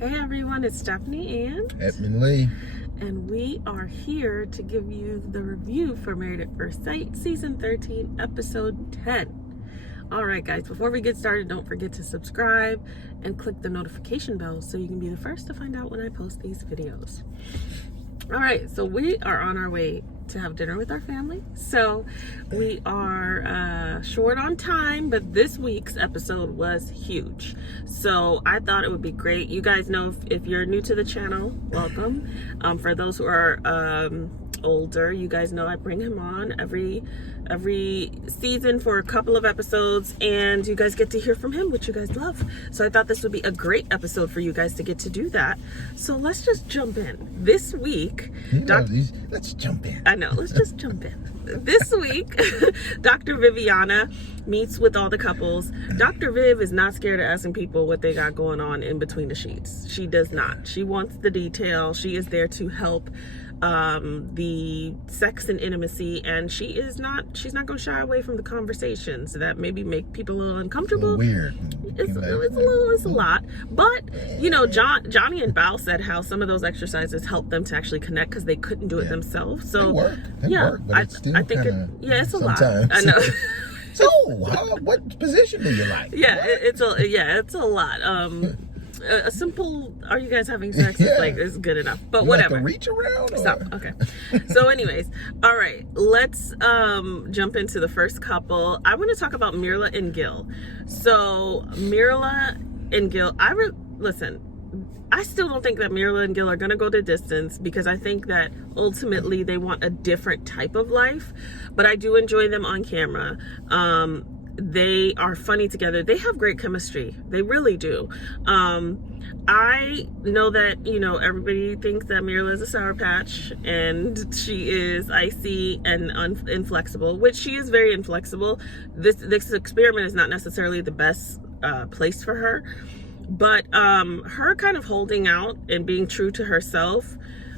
Hey everyone, it's Stephanie and Edmund Lee. And we are here to give you the review for Married at First Sight, Season 13, Episode 10. Alright guys, before we get started, don't forget to subscribe and click the notification bell so you can be the first to find out when I post these videos. Alright, so we are on our way to have dinner with our family. So we are short on time, but this week's episode was huge. So I thought it would be great. You guys know, if you're new to the channel, welcome. For those who are older, you guys know I bring him on every season for a couple of episodes, and you guys get to hear from him, which you guys love. So I thought this would be a great episode for you guys to get to do that. So let's just jump in. This week, let's jump in. I know, let's just jump in. This week, Dr. Viviana meets with all the couples. Dr. Viv is not scared of asking people what they got going on in between the sheets. She does not. She wants the detail. She is there to help the sex and intimacy, and she's not going to shy away from the conversations that maybe make people a little uncomfortable. Weird. It's a lot, but you know, Johnny and Belle said how some of those exercises helped them to actually connect because they couldn't do it themselves. So they work, but it's still I think it's a lot. I know. So what position do you like? Yeah, it's a lot. A simple "Are you guys having sex?" is good enough, but whatever. Like reach around. Stop. Okay. So, anyways, all right. Let's jump into the first couple. I want to talk about Mirla and Gill. So, Mirla and Gill. Listen. I still don't think that Mirla and Gill are going to go the distance because I think that ultimately they want a different type of life. But I do enjoy them on camera. They are funny together. They have great chemistry. They really do. I know that, you know, everybody thinks that Mirla is a Sour Patch and she is icy and inflexible, which she is very inflexible. This experiment is not necessarily the best place for her, but her kind of holding out and being true to herself,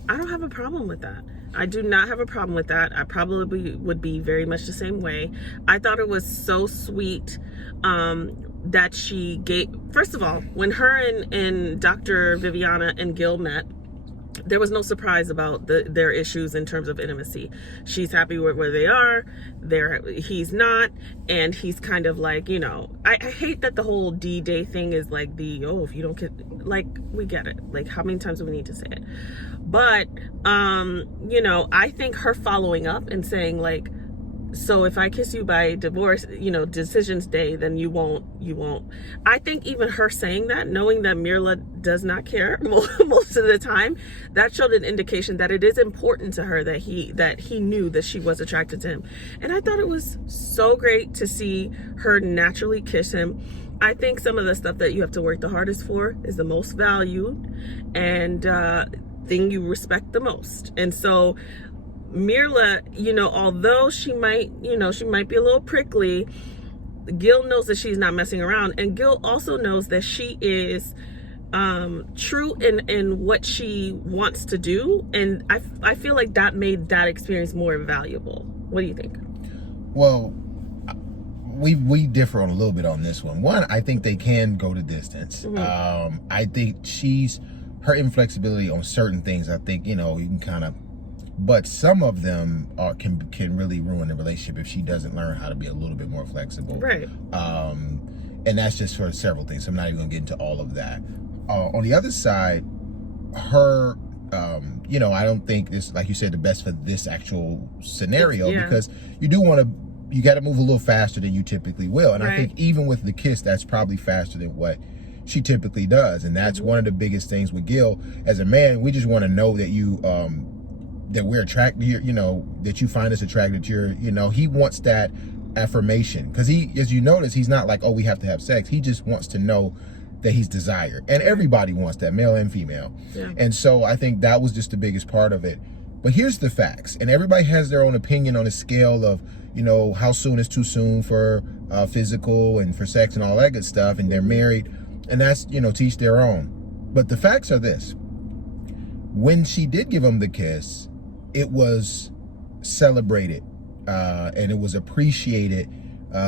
I don't have a problem with that. I do not have a problem with that. I probably would be very much the same way. I thought it was so sweet that she gave, first of all, when her and Dr. Viviana and Gill met, there was no surprise about their issues in terms of intimacy. She's happy with where they are. He's not. And he's kind of like, you know, I hate that the whole D-Day thing is like if you don't get, like, we get it. Like, how many times do we need to say it? But, you know, I think her following up and saying, like, so if I kiss you by divorce, you know, decisions day, then you won't. I think even her saying that, knowing that Mirla does not care most of the time, that showed an indication that it is important to her that he knew that she was attracted to him. And I thought it was so great to see her naturally kiss him. I think some of the stuff that you have to work the hardest for is the most valued and thing you respect the most. And so Mirla, you know, although she might be a little prickly, Gill knows that she's not messing around, and Gill also knows that she is true in what she wants to do, and I feel like that made that experience more valuable. What do you think? Well, we differ on a little bit on this one. One, I think they can go the distance. Mm-hmm. I think her inflexibility on certain things, I think, you know, you can kind of, but some of them can really ruin the relationship if she doesn't learn how to be a little bit more flexible. Right. And that's just for several things. So I'm not even going to get into all of that. On the other side, her, you know, I don't think this, like you said, the best for this actual scenario, because you got to move a little faster than you typically will. And I think even with the kiss, that's probably faster than what she typically does. And that's one of the biggest things with Gill. As a man, we just want to know that that we're attracted, you know, that you find us attracted. You know, he wants that affirmation, because as you notice, he's not like, oh, we have to have sex. He just wants to know that he's desired, and everybody wants that, male and female. And so I think that was just the biggest part of it. But here's the facts, and everybody has their own opinion on a scale of, you know, how soon is too soon for physical and for sex and all that good stuff, and they're married, and that's, you know, teach their own. But the facts are this: when she did give him the kiss, it was celebrated and it was appreciated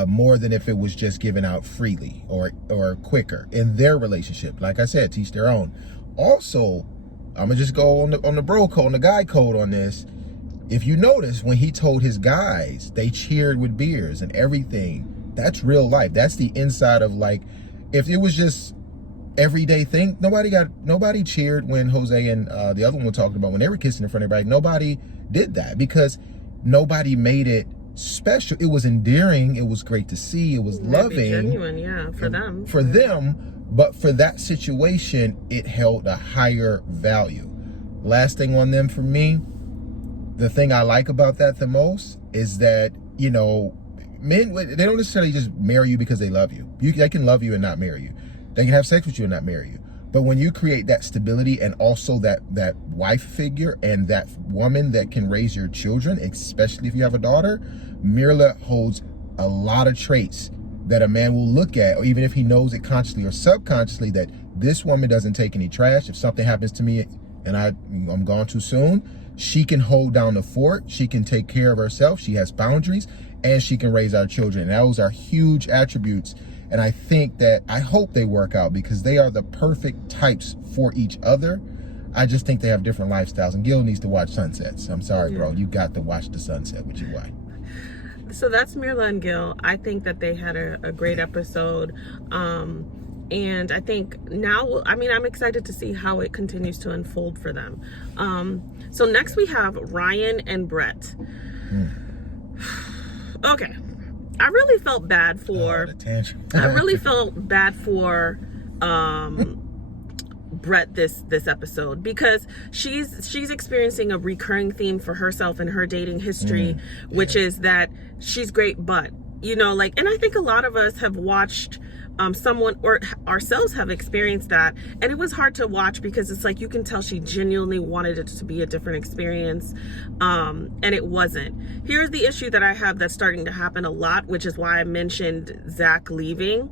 more than if it was just given out freely or quicker in their relationship. Like I said, teach their own. Also, I'm gonna just go on the bro code, on the guy code on this. If you notice, when he told his guys, they cheered with beers and everything. That's real life. That's the inside of, like, if it was just everyday thing, nobody cheered when Jose and the other one were talking about when they were kissing in front of everybody. Nobody did that because nobody made it special. It was endearing. It was great to see. It was loving, genuine, yeah, for them. For them. But for that situation, it held a higher value. Last thing on them for me, the thing I like about that the most is that, you know, men, they don't necessarily just marry you because they love you. They can love you and not marry you. They can have sex with you and not marry you. But when you create that stability and also that wife figure and that woman that can raise your children, especially if you have a daughter, Mirla holds a lot of traits that a man will look at, or even if he knows it consciously or subconsciously, that this woman doesn't take any trash. If something happens to me and I'm gone too soon, she can hold down the fort. She can take care of herself. She has boundaries, and she can raise our children. And those are huge attributes. And I hope they work out because they are the perfect types for each other. I just think they have different lifestyles. And Gil needs to watch sunsets. I'm sorry, bro. You got to watch the sunset with your wife. So that's Mirla and Gill. I think that they had a great episode. And I think now, I mean, I'm excited to see how it continues to unfold for them. So next we have Ryan and Brett. Okay. I really felt bad for, I really felt bad for, Brett this episode because she's experiencing a recurring theme for herself in her dating history, which is that she's great, but, you know, like, and I think a lot of us have watched someone or ourselves have experienced that, and it was hard to watch because it's like you can tell she genuinely wanted it to be a different experience, and it wasn't. Here's the issue that I have that's starting to happen a lot, which is why I mentioned Zach leaving.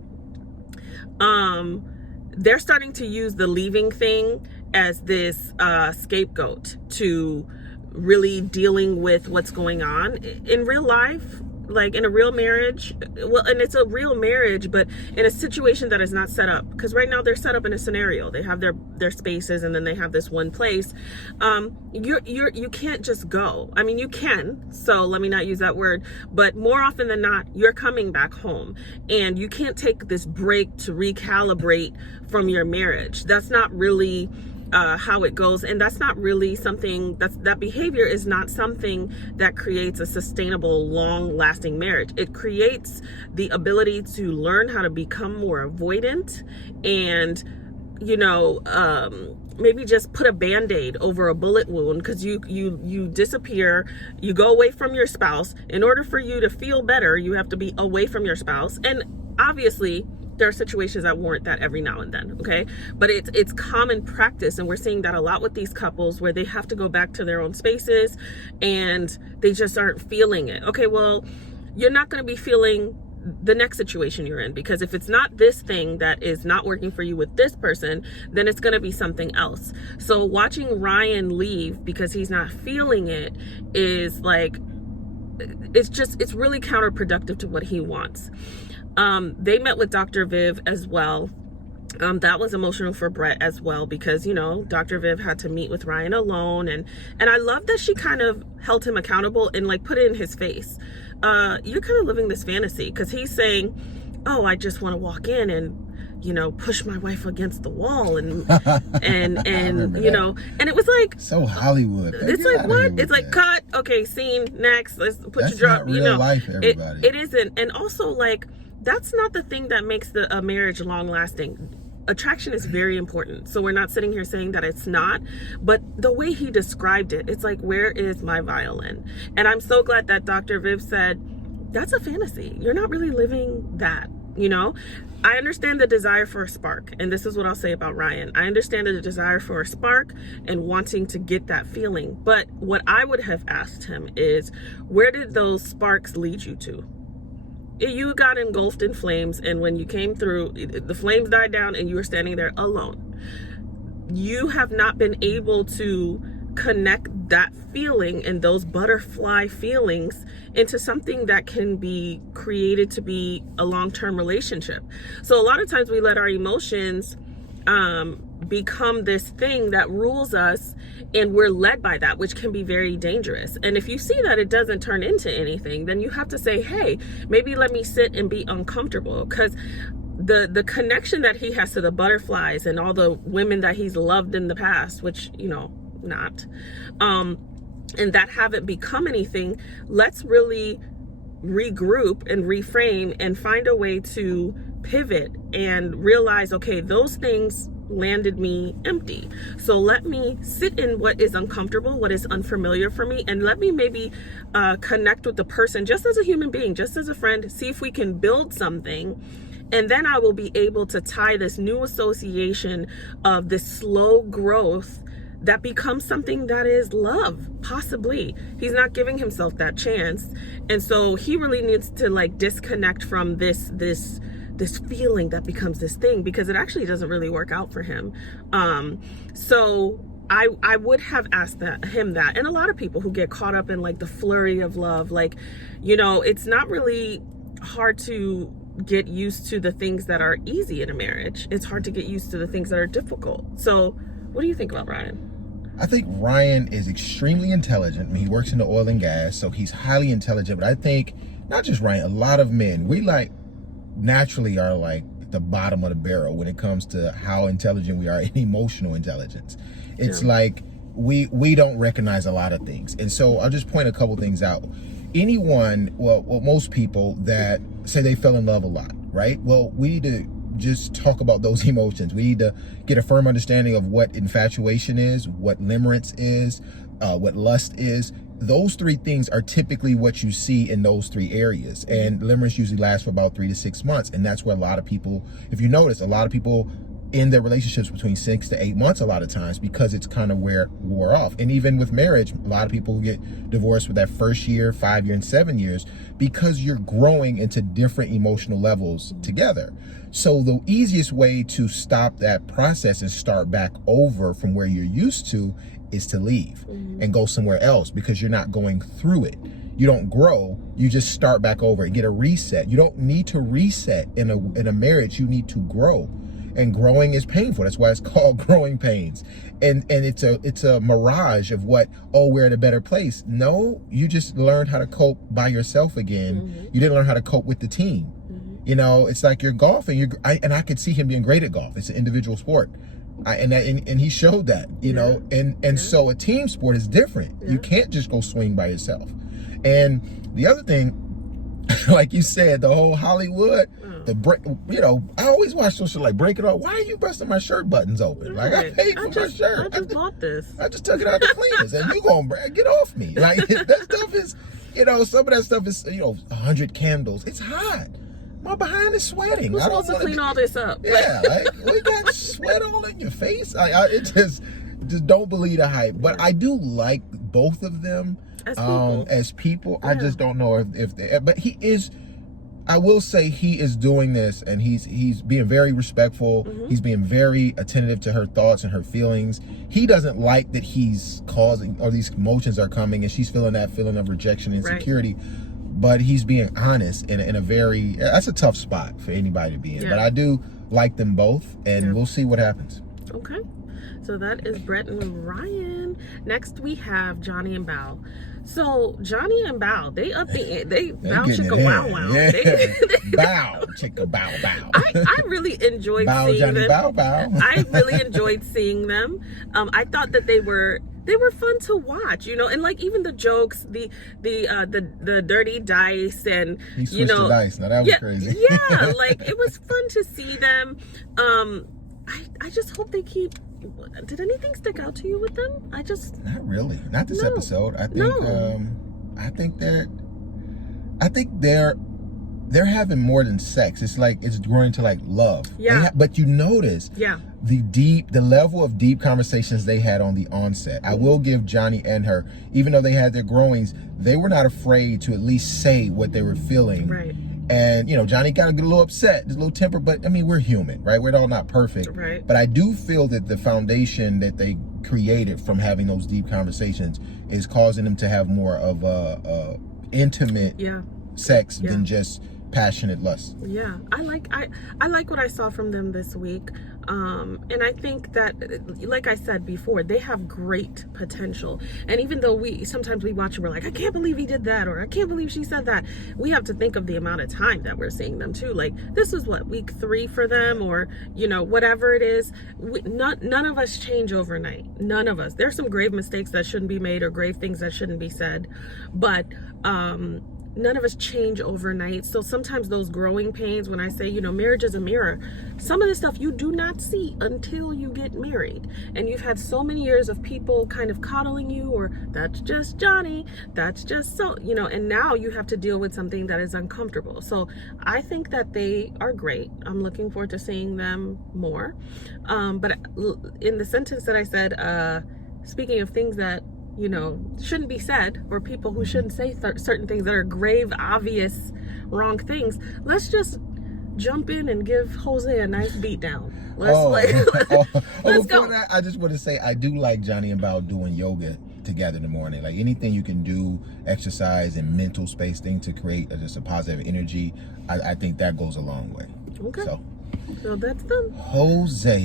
They're starting to use the leaving thing as this scapegoat to really dealing with what's going on in real life, like in a real marriage. Well, and it's a real marriage, but in a situation that is not set up, because right now they're set up in a scenario. They have their spaces, and then they have this one place. You can't just go. I mean, you can, so let me not use that word, but more often than not, you're coming back home, and you can't take this break to recalibrate from your marriage. That's not really how it goes, and that's not really something that behavior is not something that creates a sustainable, long-lasting marriage. It creates the ability to learn how to become more avoidant and, you know, maybe just put a band-aid over a bullet wound, because you disappear, you go away from your spouse. In order for you to feel better, you have to be away from your spouse, and obviously there are situations that warrant that every now and then, okay? But it's common practice, and we're seeing that a lot with these couples where they have to go back to their own spaces and they just aren't feeling it. Okay, well, you're not going to be feeling the next situation you're in, because if it's not this thing that is not working for you with this person, then it's going to be something else. So watching Ryan leave because he's not feeling it is like, it's really counterproductive to what he wants. They met with Dr. Viv as well. That was emotional for Brett as well, because, you know, Dr. Viv had to meet with Ryan alone, and I love that she kind of held him accountable and like put it in his face. You're kind of living this fantasy, because he's saying, oh, I just want to walk in and, you know, push my wife against the wall and you know, and it was like so Hollywood. It's like, what? It's like, cut, okay, scene, next, let's put your drop. Not real, you know, life, everybody. It isn't. And also, like, that's not the thing that makes a marriage long lasting. Attraction is very important, so we're not sitting here saying that it's not, but the way he described it, it's like, where is my violin? And I'm so glad that Dr. Viv said that's a fantasy. You're not really living that, you know. I understand the desire for a spark, and this is what I'll say about Ryan. I understand the desire for a spark and wanting to get that feeling, but what I would have asked him is, where did those sparks lead you to? You got engulfed in flames, and when you came through, the flames died down and you were standing there alone. You have not been able to connect that feeling and those butterfly feelings into something that can be created to be a long-term relationship. So a lot of times we let our emotions become this thing that rules us, and we're led by that, which can be very dangerous. And if you see that it doesn't turn into anything, then you have to say, hey, maybe let me sit and be uncomfortable, because the connection that he has to the butterflies and all the women that he's loved in the past, which, you know, not, and that haven't become anything, let's really regroup and reframe and find a way to pivot and realize, okay, those things landed me empty. So let me sit in what is uncomfortable, what is unfamiliar for me, and let me maybe connect with the person just as a human being, just as a friend, see if we can build something. And then I will be able to tie this new association of this slow growth that becomes something that is love, possibly. He's not giving himself that chance. And so he really needs to like disconnect from this feeling that becomes this thing, because it actually doesn't really work out for him. So I would have asked him that. And a lot of people who get caught up in like the flurry of love, like, you know, it's not really hard to get used to the things that are easy in a marriage. It's hard to get used to the things that are difficult. So what do you think about Ryan? I think Ryan is extremely intelligent. I mean, he works in the oil and gas, so he's highly intelligent. But I think not just Ryan, a lot of men, we like naturally are like the bottom of the barrel when it comes to how intelligent we are in emotional intelligence. It's like we don't recognize a lot of things. And so I'll just point a couple things out. Anyone, well, most people that say they fell in love a lot, right? Well, we need to just talk about those emotions. We need to get a firm understanding of what infatuation is, what limerence is, what lust is. Those three things are typically what you see in those three areas. And limerence usually lasts for about 3 to 6 months. And that's where a lot of people, if you notice, a lot of people in their relationships between 6 to 8 months a lot of times, because it's kind of where wore off. And even with marriage, a lot of people get divorced with that first year, 5 year, and 7 years, because you're growing into different emotional levels together. So the easiest way to stop that process and start back over from where you're used to is to leave and go somewhere else, because you're not going through it. You don't grow, you just start back over and get a reset. You don't need to reset in a marriage, you need to grow. And growing is painful. That's why it's called growing pains. And it's a mirage of what, oh, we're in a better place. No, you just learned how to cope by yourself again. You didn't learn how to cope with the team. You know, it's like you're golfing. And I could see him being great at golf. It's an individual sport. And he showed that, you know, and so a team sport is different. You can't just go swing by yourself. And the other thing, like you said, the whole Hollywood, the break, you know, I always watch those shit like Break It Off. Why are you busting my shirt buttons open? Like, I paid for my shirt. I just bought this. I just took it out the cleaners, and you gonna get off me. Like, that stuff is, you know, some of that stuff is, you know, 100 candles. It's hot. My behind is sweating. Who's supposed to clean all this up? Yeah, like, we got sweat all in your face. It just don't believe the hype. But I do like both of them as people. I just don't know if they, but he is, I will say he is doing this, and he's being very respectful. He's being very attentive to her thoughts and her feelings. He doesn't like that he's causing, or these emotions are coming, and she's feeling that feeling of rejection and insecurity. But he's being honest in a very, that's a tough spot for anybody to be in. But I do like them both, and we'll see what happens. Okay. So that is Brett and Ryan. Next we have Johnny and Belle. So Johnny and Belle, they Bow chicka wow wow. Yeah. Bow chicka bow bow. I really enjoyed seeing Johnny, them. Bow bow. I really enjoyed seeing them. I thought that they were fun to watch, you know, and like even the jokes, the dirty dice, and he switched the dice. Now that was crazy. Yeah, like it was fun to see them. I just hope they keep. Did anything stick out to you with them? Not really. Not this episode. I think they're having more than sex. It's like it's growing to like love. Yeah. But you notice the level of deep conversations they had on the onset. I will give Johnny and her, even though they had their growings, they were not afraid to at least say what they were feeling. Right. And, you know, Johnny got a little upset, just a little temper, but I mean, we're human, right? We're all not perfect. Right. But I do feel that the foundation that they created from having those deep conversations is causing them to have more of a intimate sex than just passionate lust. Yeah, I like what I saw from them this week. And I think that, like I said before, they have great potential. And even though sometimes we watch and we're like, I can't believe he did that, or I can't believe she said that, we have to think of the amount of time that we're seeing them too. Like, this is what, week 3 for them, or, you know, whatever it is. None of us change overnight. None of us. There's some grave mistakes that shouldn't be made, or grave things that shouldn't be said. But, none of us change overnight. So sometimes those growing pains, when I say, you know, marriage is a mirror, some of the stuff you do not see until you get married. And you've had so many years of people kind of coddling you, or that's just Johnny, that's just so, you know, and now you have to deal with something that is uncomfortable. So I think that they are great. I'm looking forward to seeing them more. But in the sentence that I said, speaking of things that, you know, shouldn't be said, or people who shouldn't say certain things that are grave, obvious, wrong things, let's just jump in and give Jose a nice beat down. Let's go. That, I just want to say, I do like Johnny and Belle doing yoga together in the morning. Like, anything you can do, exercise and mental space thing to create just a positive energy, I think that goes a long way. Okay. So that's them. Jose,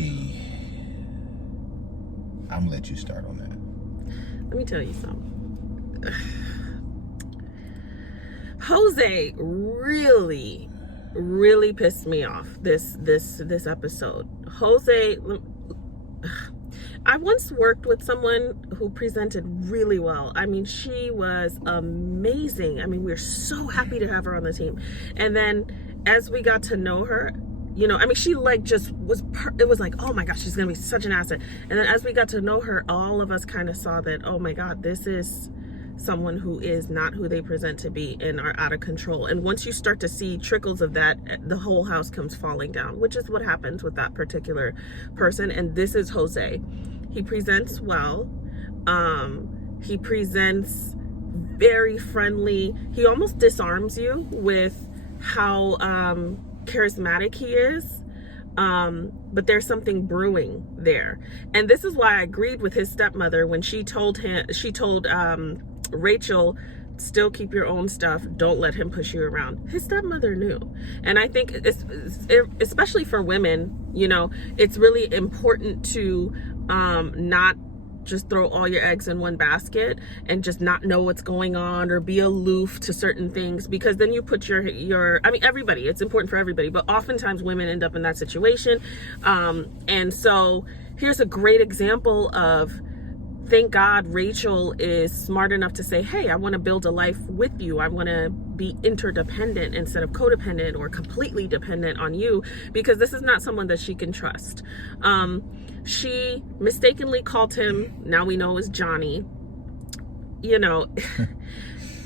I'm gonna let you start on that. Let me tell you something. Jose really, really pissed me off this episode. Jose, I once worked with someone who presented really well. I mean, she was amazing. I mean, we were so happy to have her on the team. And then as we got to know her, you know, I mean, she like just was, it was like, oh my gosh, she's going to be such an asset. And then as we got to know her, all of us kind of saw that, oh my God, this is someone who is not who they present to be and are out of control. And once you start to see trickles of that, the whole house comes falling down, which is what happens with that particular person. And this is Jose. He presents well. He presents very friendly. He almost disarms you with how charismatic he is, but there's something brewing there. And this is why I agreed with his stepmother when she told Rachel, still keep your own stuff, don't let him push you around. His stepmother knew. And I think especially for women, you know, it's really important to not just throw all your eggs in one basket and just not know what's going on or be aloof to certain things, because then you put your I mean, everybody, it's important for everybody, but oftentimes women end up in that situation. And so here's a great example of, thank God Rachel is smart enough to say, hey, I want to build a life with you. I want to be interdependent instead of codependent or completely dependent on you, because this is not someone that she can trust. She mistakenly called him, now we know is Johnny. You know,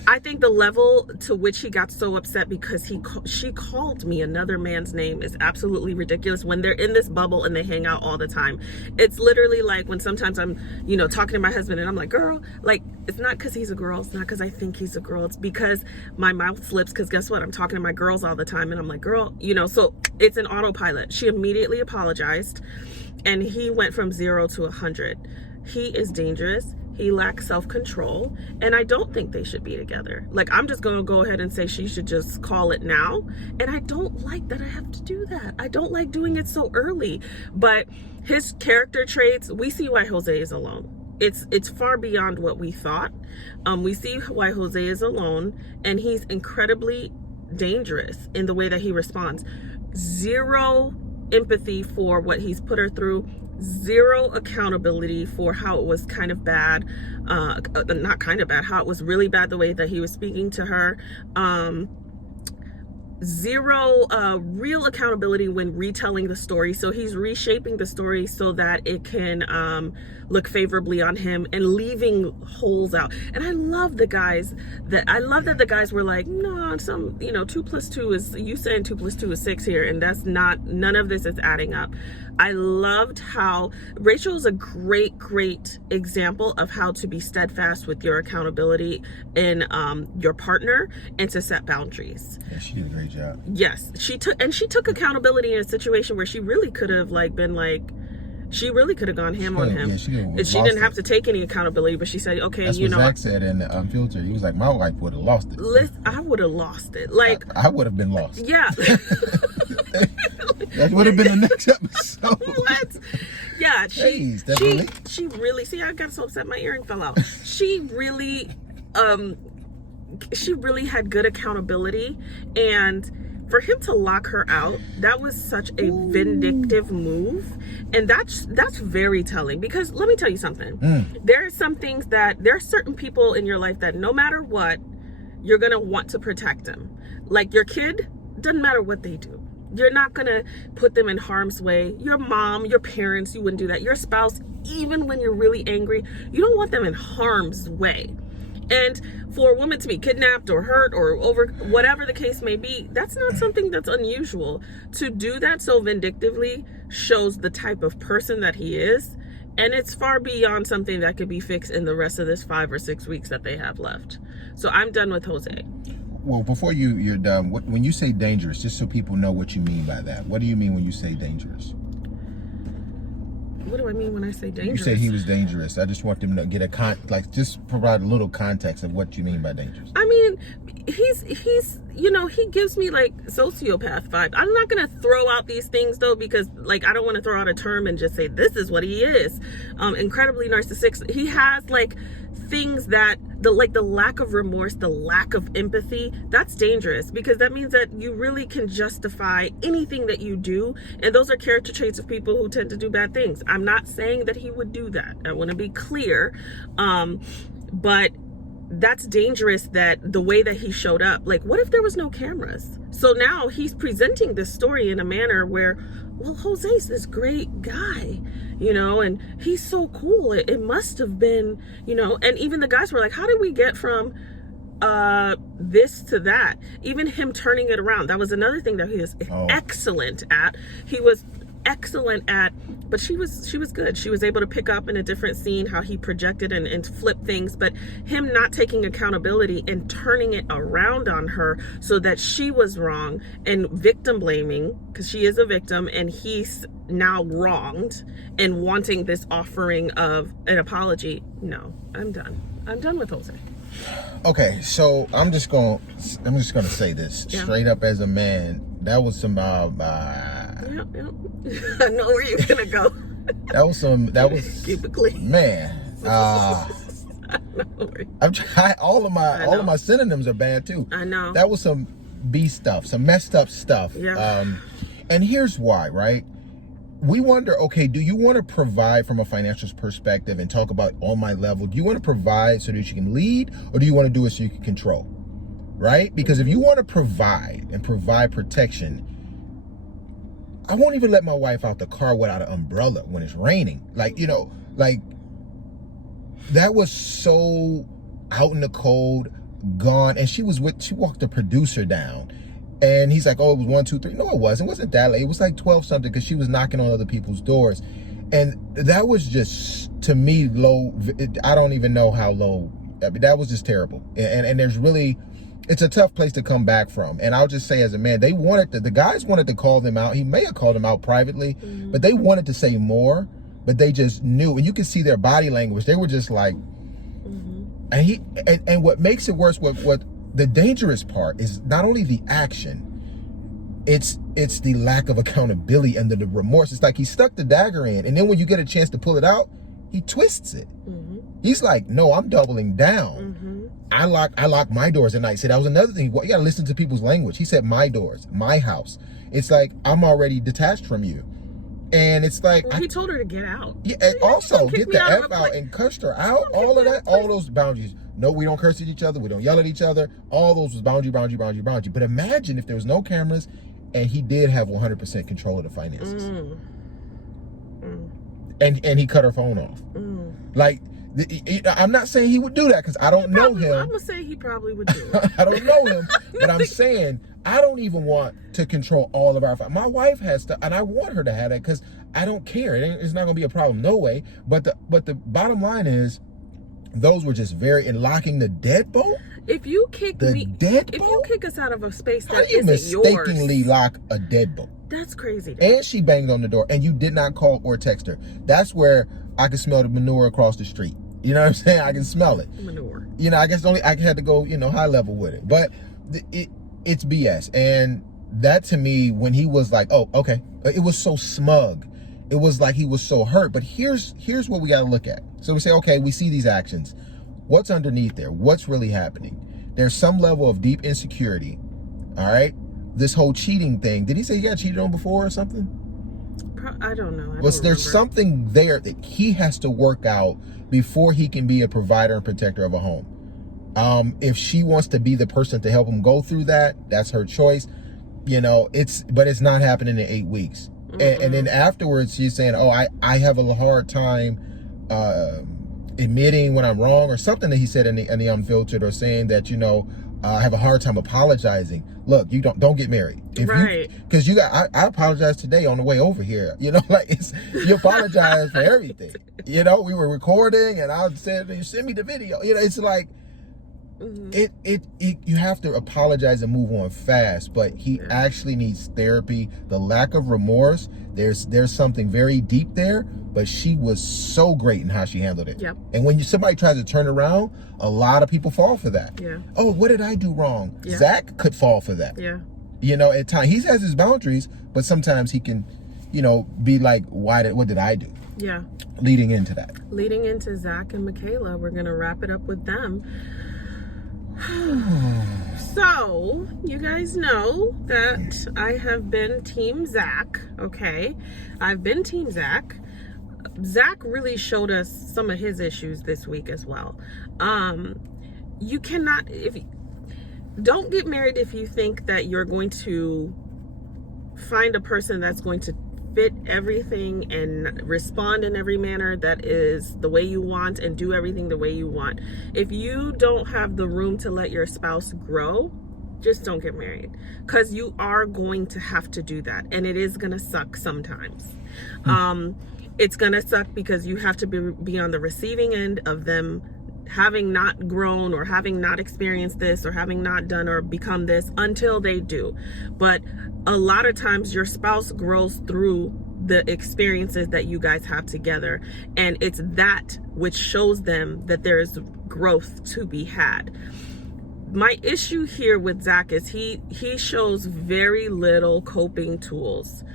I think the level to which he got so upset because she called me another man's name is absolutely ridiculous when they're in this bubble and they hang out all the time. It's literally like when sometimes I'm, you know, talking to my husband and I'm like, girl, like, it's not because he's a girl. It's not because I think he's a girl. It's because my mouth slips, because guess what? I'm talking to my girls all the time and I'm like, girl, you know, so it's an autopilot. She immediately apologized and he went from 0 to 100. He is dangerous. He lacks self-control, and I don't think they should be together. Like, I'm just going to go ahead and say she should just call it now, and I don't like that I have to do that. I don't like doing it so early, but his character traits, we see why Jose is alone. It's far beyond what we thought. We see why Jose is alone, and he's incredibly dangerous in the way that he responds. Zero empathy for what he's put her through, zero accountability for how it was kind of bad, not kind of bad, how it was really bad the way that he was speaking to her, zero real accountability when retelling the story. So he's reshaping the story so that it can look favorably on him and leaving holes out. And I love that the guys were like, no, 2 plus 2 is, you saying 2 plus 2 is 6 here, and that's not, none of this is adding up. I loved how Rachel is a great example of how to be steadfast with your accountability in your partner and to set boundaries. Yeah, she did a great job. Yes, she took accountability in a situation where she really could have she really could have gone ham on him. Yeah, she didn't have to take any accountability, but she said, okay, that's what Zach said in the Unfiltered. He was like, my wife would have lost it. I would have lost it. Like, I would have been lost. Yeah. That would have been the next episode. What? Yeah, Hey, Stephanie. she really, see, I got so upset my earring fell out. She really had good accountability, and for him to lock her out, that was such a vindictive move. And that's very telling, because let me tell you something. There are some things that, there are certain people in your life that no matter what, you're gonna want to protect them. Like your kid, doesn't matter what they do. You're not gonna put them in harm's way. Your mom, your parents, you wouldn't do that. Your spouse, even when you're really angry, you don't want them in harm's way. And for a woman to be kidnapped or hurt or over, whatever the case may be, that's not something that's unusual. To do that so vindictively shows the type of person that he is. And it's far beyond something that could be fixed in the rest of this 5 or 6 weeks that they have left. So I'm done with Jose. Well, before you're done, when you say dangerous, just so people know what you mean by that, what do you mean when you say dangerous? What do I mean when I say dangerous? You said he was dangerous. I just want them to get just provide a little context of what you mean by dangerous. I mean, he's he gives me like sociopath vibe. I'm not gonna throw out these things though, because like I don't want to throw out a term and just say this is what he is. Incredibly narcissistic. He has like things that the lack of remorse, the lack of empathy, that's dangerous, because that means that you really can justify anything that you do, and those are character traits of people who tend to do bad things. I'm not saying that he would do that. I want to be clear, but that's dangerous, that the way that he showed up. Like, what if there was no cameras? So now he's presenting this story in a manner where, well, Jose's this great guy, and he's so cool. It must have been, and even the guys were like, how did we get from this to that? Even him turning it around, that was another thing that he was excellent at. He was excellent at, but she was good. She was able to pick up in a different scene how he projected and flip things, but him not taking accountability and turning it around on her so that she was wrong and victim blaming, because she is a victim and he's now wronged, and wanting this offering of an apology. No, I'm done with Jose. Okay, so I'm just gonna say this straight up as a man. That was some Yep. I know where you're gonna go. that was Keep it clean. Man. I'm trying, all of my synonyms are bad too. I know. That was some B stuff, some messed up stuff. Yeah. And here's why, right? We wonder, okay, do you want to provide from a financial perspective and talk about on my level? Do you want to provide so that you can lead, or do you want to do it so you can control? Right? Because if you want to provide and provide protection, I won't even let my wife out the car without an umbrella when it's raining. That was so out in the cold, gone. And she walked the producer down. And he's like, oh, it was 1, 2, 3. No, it wasn't. It wasn't that late. It was like 12 something, because she was knocking on other people's doors. And that was just, to me, low. I don't even know how low. I mean, that was just terrible. And there's really, it's a tough place to come back from. And I'll just say, as a man, the guys wanted to call them out. He may have called them out privately, but they wanted to say more, but they just knew. And you could see their body language. They were just like, and what makes it worse, what the dangerous part is not only the action, it's the lack of accountability and the remorse. It's like he stuck the dagger in, and then when you get a chance to pull it out, he twists it. He's like, no, I'm doubling down. I lock my doors at night. See, that was another thing. You gotta listen to people's language. He said my doors, my house. It's like, I'm already detached from you. And it's like, well, he told her to get out. Yeah, and also get the F out and cussed her out. All of that, all those boundaries. No, we don't curse at each other. We don't yell at each other. All those was boundary. But imagine if there was no cameras and he did have 100% control of the finances. And he cut her phone off. Like, I'm not saying he would do that, because I don't know him. I'm going to say he probably would do it. I don't know him, but I'm saying I don't even want to control all of our. My wife has to, and I want her to have that, because I don't care. It's not going to be a problem, no way. But the bottom line is, those were just very, in locking the deadbolt. If you kick if you kick us out of a space how that do you isn't mistakenly yours, lock a deadbolt? That's crazy. And she banged on the door, and you did not call or text her. That's where I could smell the manure across the street. You know what I'm saying? I can smell it. Manure. I guess I had to go, high level with it. But it's BS. And that, to me, when he was like, oh, okay, It was so smug. It was like he was so hurt. But here's what we got to look at. So we say, okay, we see these actions. What's underneath there? What's really happening? There's some level of deep insecurity. All right. This whole cheating thing. Did he say he got cheated on before or something? I don't know. There's something there that he has to work out before he can be a provider and protector of a home. If she wants to be the person to help him go through that, that's her choice. But it's not happening in 8 weeks. And then afterwards, she's saying, oh, I have a hard time admitting when I'm wrong, or something that he said in the Unfiltered, or saying that, I have a hard time apologizing. Look, you don't get married. Because I apologized today on the way over here. You apologize for everything. We were recording and I said, you send me the video. It's like, you have to apologize and move on fast, but he actually needs therapy. The lack of remorse, there's something very deep there, but she was so great in how she handled it. Yep. And when somebody tries to turn around, a lot of people fall for that. Yeah. Oh, what did I do wrong? Yeah. Zach could fall for that. Yeah. At times he has his boundaries, but sometimes he can, be like, what did I do? Yeah. Leading into Zach and Michaela, we're gonna wrap it up with them. So, you guys know that I have been Team Zach, okay? I've been Team Zach. Zach really showed us some of his issues this week as well. You cannot, don't get married if you think that you're going to find a person that's going to fit everything and respond in every manner that is the way you want and do everything the way you want. If you don't have the room to let your spouse grow, just don't get married, because you are going to have to do that, and it is going to suck sometimes. It's going to suck because you have to be on the receiving end of them having not grown, or having not experienced this, or having not done or become this until they do. But a lot of times your spouse grows through the experiences that you guys have together, and it's that which shows them that there's growth to be had. My issue here with Zach is he shows very little coping tools.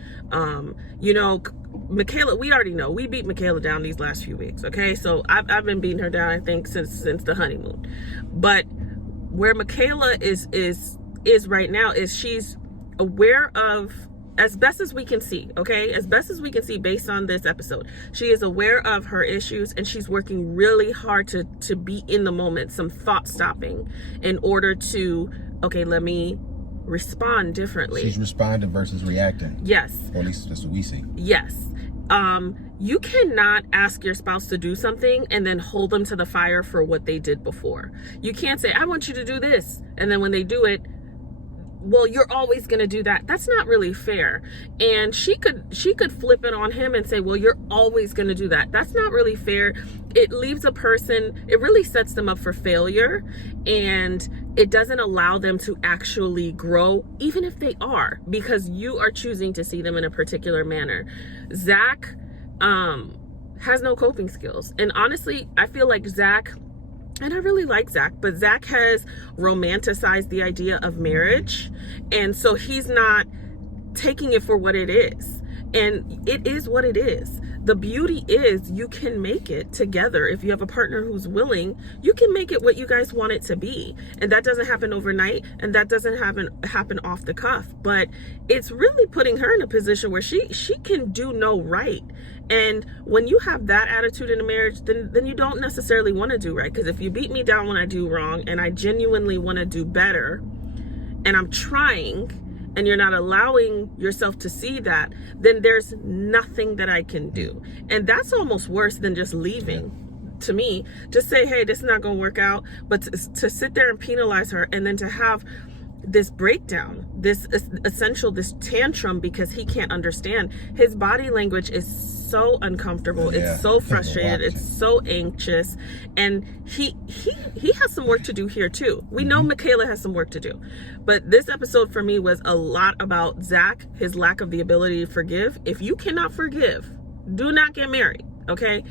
Michaela, we already know we beat Michaela down these last few weeks, okay? So I've been beating her down, I think, since the honeymoon. But where Michaela is right now is she's aware of, as best as we can see, okay? As best as we can see based on this episode, she is aware of her issues, and she's working really hard to be in the moment, some thought stopping, in order to, okay, let me respond differently. She's responding versus reacting. Yes. Or at least that's what we see. Yes. You cannot ask your spouse to do something and then hold them to the fire for what they did before. You can't say, I want you to do this, and then when they do it, well, you're always going to do that. That's not really fair. And she could flip it on him and say, well, you're always going to do that. That's not really fair. It leaves a person, it really sets them up for failure, and it doesn't allow them to actually grow, even if they are, because you are choosing to see them in a particular manner. Zach has no coping skills. And honestly, I feel like Zach, and I really like Zach, but Zach has romanticized the idea of marriage. And so he's not taking it for what it is. And it is what it is. The beauty is you can make it together. If you have a partner who's willing, you can make it what you guys want it to be. And that doesn't happen overnight, and that doesn't happen off the cuff. But it's really putting her in a position where she can do no right. And when you have that attitude in a marriage, then you don't necessarily want to do right. Because if you beat me down when I do wrong, and I genuinely want to do better, and I'm trying, and you're not allowing yourself to see that, then there's nothing that I can do. And that's almost worse than just leaving. To me, just say, hey, this is not going to work out. But to sit there and penalize her, and then to have this breakdown, this tantrum because he can't understand. His body language is so uncomfortable. Yeah. It's so frustrated. It's so anxious. And he has some work to do here too. We know Michaela has some work to do. But this episode for me was a lot about Zach, his lack of the ability to forgive. If you cannot forgive, do not get married. Okay.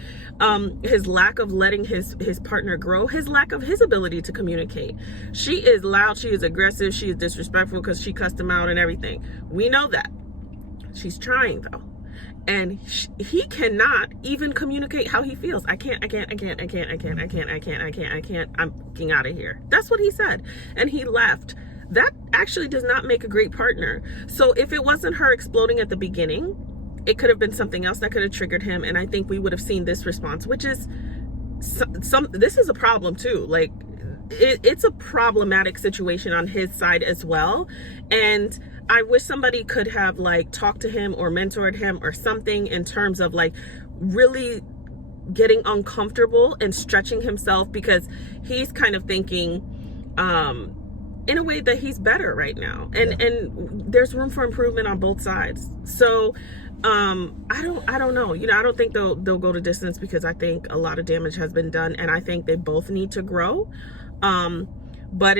His lack of letting his partner grow, his lack of his ability to communicate. She is loud, she is aggressive, she is disrespectful because she cussed him out and everything. We know that. She's trying though. And he cannot even communicate how he feels. I'm getting out of here. That's what he said. And he left. That actually does not make a great partner. So if it wasn't her exploding at the beginning, it could have been something else that could have triggered him. And I think we would have seen this response, which is this is a problem too. Like it's a problematic situation on his side as well. And I wish somebody could have like talked to him or mentored him or something in terms of like really getting uncomfortable and stretching himself, because he's kind of thinking in a way that he's better right now, and there's room for improvement on both sides. So I don't know, you know, I don't think they'll go to distance, because I think a lot of damage has been done, and I think they both need to grow. But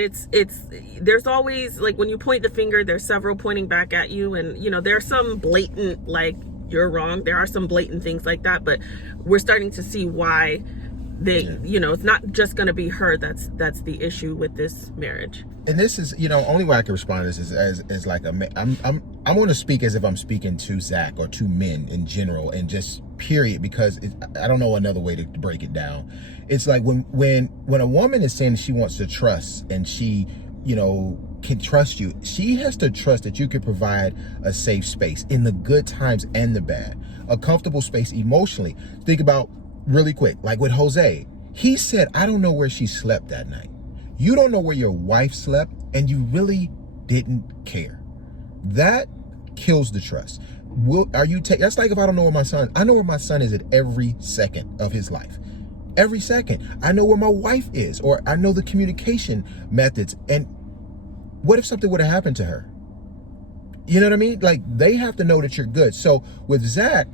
there's always, like, when you point the finger, there's several pointing back at you, and you know, there's some blatant, like, you're wrong, there are some blatant things like that, but we're starting to see why they, you know, it's not just going to be her that's the issue with this marriage. And this is, you know, only way I can respond to this is as like I'm going to speak as if I'm speaking to Zach or to men in general, and just period, because I don't know another way to break it down. It's like when a woman is saying she wants to trust, and she, you know, can trust you, she has to trust that you can provide a safe space in the good times and the bad, a comfortable space emotionally. Think about really quick, like with Jose, he said, I don't know where she slept that night. You don't know where your wife slept, and you really didn't care. That kills the trust. That's like if I don't know where my son, I know where my son is at every second of his life. Every second. I know where my wife is, or I know the communication methods. And what if something would have happened to her? You know what I mean? Like, they have to know that you're good. So with Zach,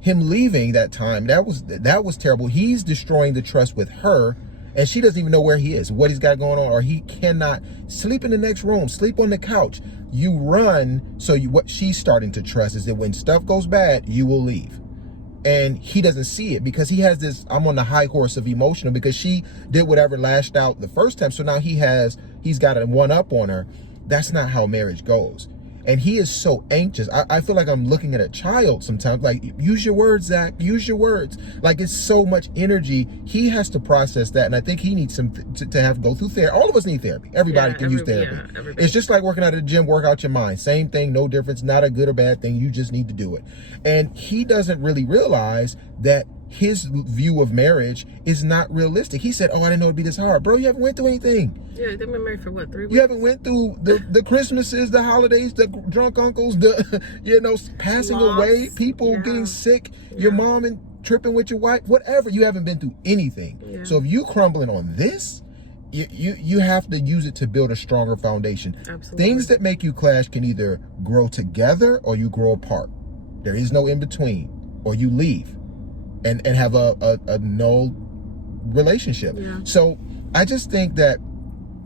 him leaving that time, that was terrible. He's destroying the trust with her, and she doesn't even know where he is, what he's got going on, or he cannot sleep in the next room, sleep on the couch. You run, so what she's starting to trust is that when stuff goes bad, you will leave. And he doesn't see it, because he has this, I'm on the high horse of emotional, because she did whatever, lashed out the first time, so now he's got a one up on her. That's not how marriage goes. And he is so anxious. I feel like I'm looking at a child sometimes. Like, use your words, Zach. Use your words. Like, it's so much energy. He has to process that. And I think he needs to have go through therapy. All of us need therapy. Everybody can use therapy. Yeah, it's just like working out at the gym, work out your mind. Same thing, no difference. Not a good or bad thing. You just need to do it. And he doesn't really realize that his view of marriage is not realistic. He said, oh, I didn't know it'd be this hard. Bro, you haven't went through anything. Yeah, they've been married for what, 3 weeks? You haven't went through the Christmases, the holidays, the drunk uncles, the, you know, passing away, people getting sick, your mom and tripping with your wife, whatever. You haven't been through anything. Yeah. So if you crumbling on this, you have to use it to build a stronger foundation. Absolutely. Things that make you clash can either grow together or you grow apart. There is no in between, or you leave and have a null relationship. Yeah. So I just think that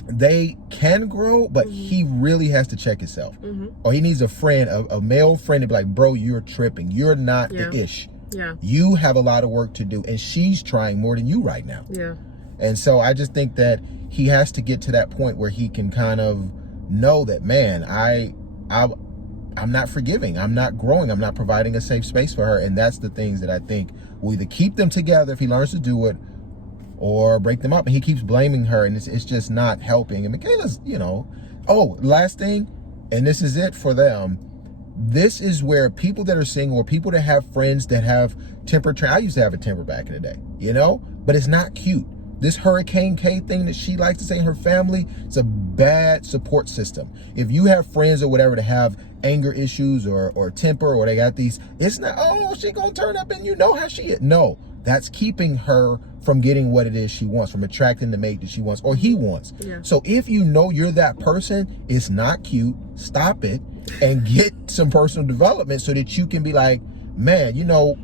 they can grow, but he really has to check himself. Or he needs a friend, a male friend, to be like, bro, you're tripping. You're not the ish. Yeah. You have a lot of work to do, and she's trying more than you right now. Yeah. And so I just think that he has to get to that point where he can kind of know that, man, I'm not forgiving. I'm not growing. I'm not providing a safe space for her. And that's the things that I think will either keep them together if he learns to do it, or break them up. And he keeps blaming her, and it's just not helping. And Michaela's, you know, last thing, and this is it for them. This is where people that are single, or people that have friends that have temper, I used to have a temper back in the day, you know, but it's not cute. This Hurricane K thing that she likes to say in her family, it's a bad support system. If you have friends or whatever that have anger issues or temper, or they got these, it's not, oh, she gonna turn up and you know how she is. No, that's keeping her from getting what it is she wants, from attracting the mate that she wants or he wants. Yeah. So if you know you're that person, it's not cute, stop it and get some personal development so that you can be like, man, you know,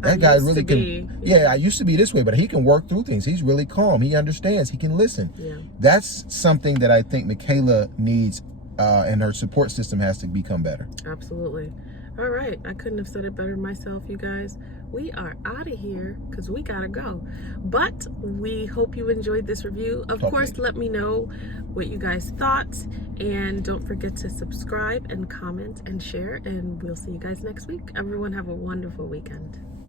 that guy really can. Yeah, I used to be this way, but he can work through things. He's really calm. He understands. He can listen. Yeah. That's something that I think Michaela needs, and her support system has to become better. Absolutely. All right. I couldn't have said it better myself, you guys. we are out of here because we gotta go. But we hope you enjoyed this review. Of course, let me know what you guys thought, and don't forget to subscribe and comment and share, and we'll see you guys next week. Everyone have a wonderful weekend.